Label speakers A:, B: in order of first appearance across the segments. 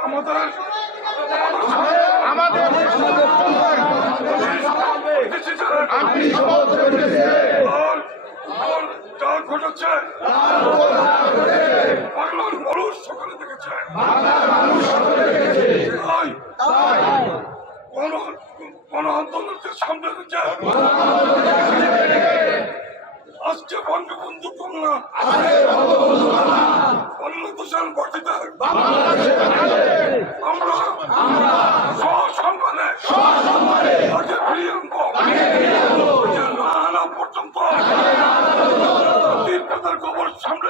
A: আমাদের
B: আপনি শপথ
A: আর যা ঘটেছে বাংলার মানুষ সকলে দেখেছে কোন আন্দোলনকে সামনে রেখে আজকে বঙ্গবন্ধু কন্যা বাংলাদেশের মাটিতে আমরা সসম্মানে তাকে ফিরিয়ে আনব যে না আনা পর্যন্ত তিন পাতার কবর সামনে রেখে আমরা শপথ করে দিচ্ছি কেউ ঘরে ফিরে যাব না আজ থেকে এই জাতির পিতার সমাধি টুঙ্গিপাড়া গোপালগঞ্জ অনেক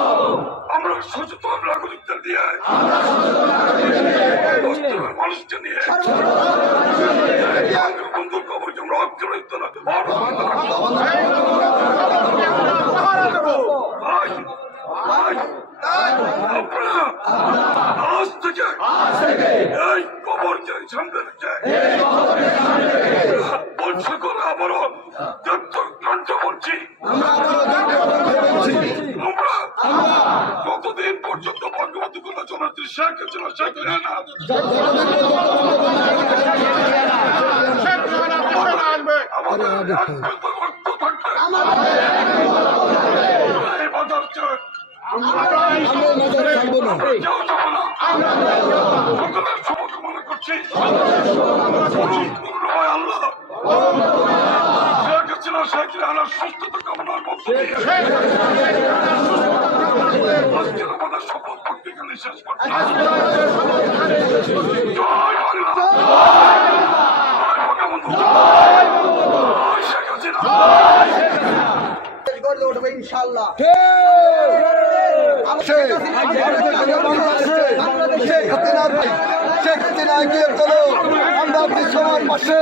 A: আমরা সচেতন নাগরিকদের দিয়ে মানুষকে নিয়ে বন্ধুর কবর আমরা অগ্রহিত না আজ থেকে এই কবরকে সামনে রেখে বলছে করে আবারও দত্ত কণ্ঠ বলছি আমরা কতদিন কোনো জনত্রী শেখ ছিল শেখ না।
C: আনবে
A: আমাদের একমাত্র রক্ত থাকবে। এই বাজার চেয়ে
B: আমরা নজর থাকব না
A: কেউ যাব না সকলের শুভকামনা করছি মূল্যময় আল্লাহ শেখ হাসিনা শেখ রেহানার সুস্থতা কামনার মধ্যে আমাদের শপথ। করতে গেলে শেষ
D: উঠবে ইনশাল্লাহ
B: শেখ হাসিনা শেখ হাসিনা এগিয়ে চলো আমরা সবার পাশে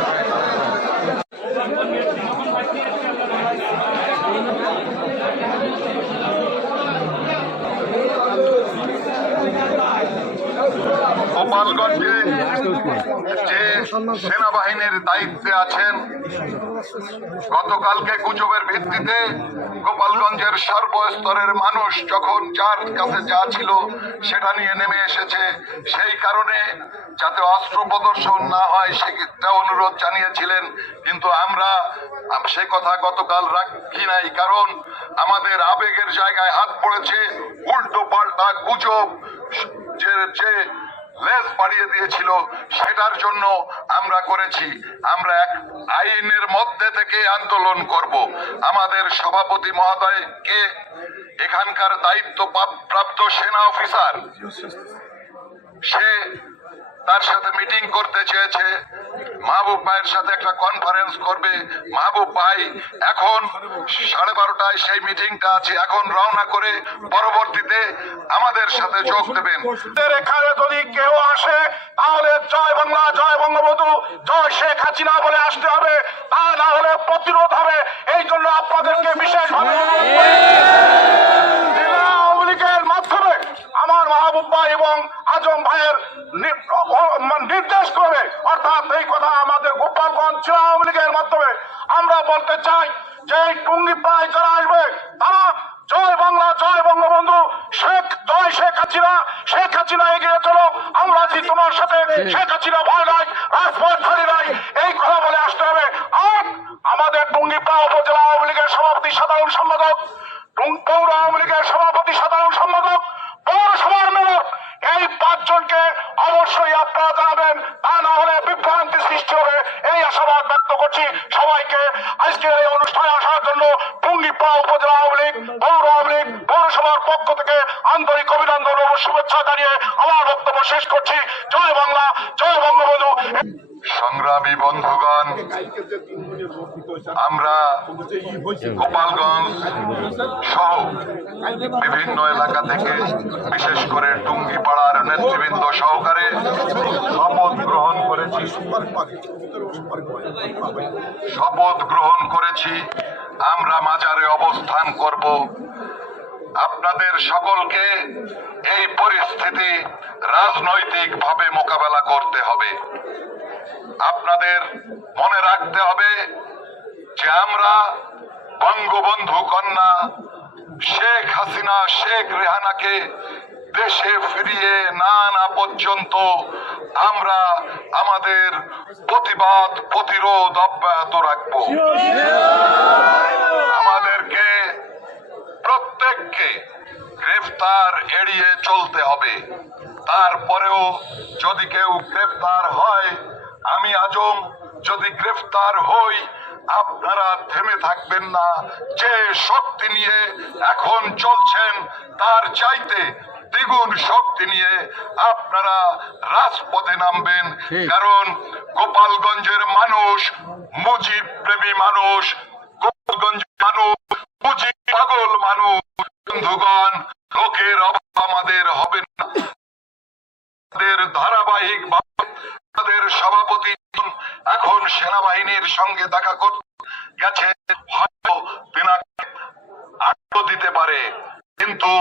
C: গোপালগঞ্জে যে সেনাবাহিনীর দায়িত্বে আছেন গতকালকে গুজবের ভিত্তিতে গোপালগঞ্জের সর্বস্তরের মানুষ যখন যার কাছে যা ছিল সেটা নিয়ে নেমে এসেছে, সেই কারণে যাতে অস্ত্র প্রদর্শন না হয় সেটা অনুরোধ জানিয়েছিলেন, কিন্তু আমরা সে কথা গতকাল রাখি নাই, কারণ আমাদের আবেগের জায়গায় হাত পড়েছে উল্টো পাল্টা গুজব যে লেজ বাড়িয়ে দিয়েছিল, সেটার জন্য আমরা করেছি। আমরা এক আইনের মধ্যে থেকে আন্দোলন করব। আমাদের সভাপতি মহোদয়কে এখানকার দায়িত্ব প্রাপ্ত সেনা অফিসার। সে তার সাথে মিটিং করতে চেয়েছে। মাহবুব ভাইয়ের সাথে একটা কনফারেন্স করবে। মাহবুব ভাই এখন সাড়ে বারোটায় সেই মিটিংটা আছে। এখন রওনা করে পরবর্তীতে আমাদের সাথে যোগ দেবেন। এখানে যদি কেউ আসে তাহলে জয় বাংলা জয় বঙ্গবন্ধু জয় শেখ হাসিনা বলে আসতে হবে। তা না হলে প্রতিরোধ হবে। এই জন্য আপনাদেরকে বিশেষভাবে অনুরোধ করি। জেলা আওয়ামী লীগের মাধ্যমে আমার মাহবুব ভাই এবং আজম ভাইয়ের নির্দেশ করে অর্থাৎ এই কথা আমাদের গোপালগঞ্জ জেলা আওয়ামী লীগের মাধ্যমে আমরা বলতে চাই যে এই টুঙ্গি পায় যারা আসবে তারা জয় বাংলা জয় বঙ্গবন্ধু শেখ জয় শেখ হাসিনা শেখ হাসিনা এগিয়ে চলো আমরা আছি তোমার সাথে শেখ হাসিনা ভয় নাই রাজপথ খালি নাই এই কথা বলে আসতে হবে। আর আমাদের টুঙ্গিপাড়া উপজেলা আওয়ামী লীগের সভাপতি
D: সাধারণ সম্পাদক পৌর আওয়ামী লীগের সভাপতি সাধারণ সম্পাদক পৌরসভার মেয়র এই পাঁচজনকে অবশ্যই আপনারা জানাবেন তা না হলে বিভ্রান্তি সৃষ্টি হবে। এই আশাবাদ ব্যক্ত করছি সবাইকে। আজকের এই অনুষ্ঠানে আসার জন্য টুঙ্গিপাড়া উপজেলা আওয়ামী লীগ, পৌর আওয়ামী লীগ, পৌরসভার পক্ষ থেকে আন্তরিক অভিনন্দন ও শুভেচ্ছা জানিয়ে আমার বক্তব্য শেষ করছি। জয় বাংলা, জয় বঙ্গবন্ধু।
C: সংগ্রামী বন্ধুগণ, আমরা গোপালগঞ্জ সহ বিভিন্ন এলাকা থেকে, বিশেষ করে টুঙ্গিপাড়ার নেতৃবৃন্দ সহকারে শপথ গ্রহণ করেছি। শপথ গ্রহণ করেছি। আমরা মাজারে অবস্থান করব। আপনাদের সকলকে এই পরিস্থিতি রাজনৈতিকভাবে মোকাবেলা করতে হবে। আপনাদের মনে রাখতে হবে যে আমরা বঙ্গবন্ধু কন্যা শেখ হাসিনা, শেখ রেহানাকে দেশে ফিরিয়ে না আনা পর্যন্ত আমরা আমাদের প্রতিবাদ, প্রতিরোধ অব্যাহত রাখব। গ্রেফতার এড়িয়ে চলতে হবে। তারপরেও যদি কেউ গ্রেফতার হয় আমি আজম যদি গ্রেফতার হই আপনারা থেমে থাকবেন না। যে শক্তি নিয়ে এখন চলছেন তার চাইতে দ্বিগুণ শক্তি নিয়ে আপনারা রাজপথে নামবেন। কারণ গোপালগঞ্জের মানুষ মুজিব প্রেমী মানুষ গোপালগঞ্জের মানুষ মুজিব পাগল মানুষ। বন্ধুগণ লোকের অভাব আমাদের হবে না। ধারাবাহিক তাদের সভাপতি এখন সেনাবাহিনীর সঙ্গে দেখা করতে গেছে, হয়তো দিতে পারে। কিন্তু